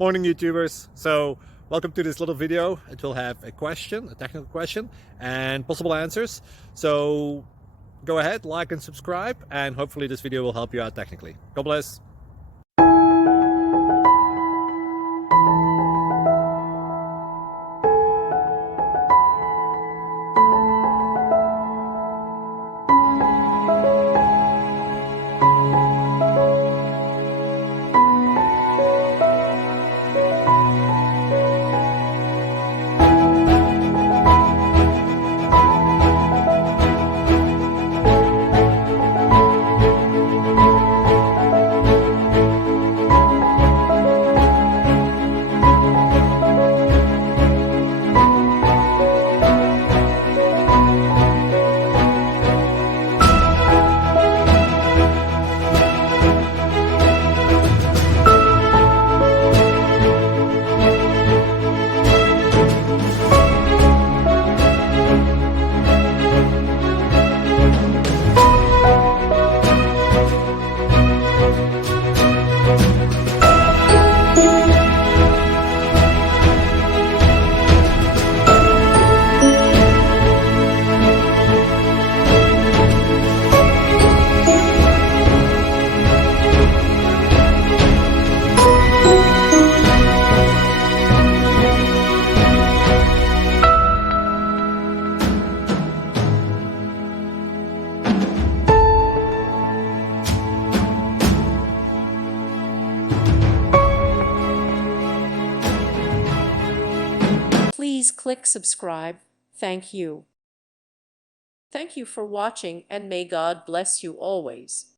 Morning YouTubers. So welcome to this little video. It will have a question, a technical question, and possible answers. So go ahead, like and subscribe, and hopefully this video will help you out technically. God bless. Please click subscribe. Thank you. Thank you for watching, and may God bless you always.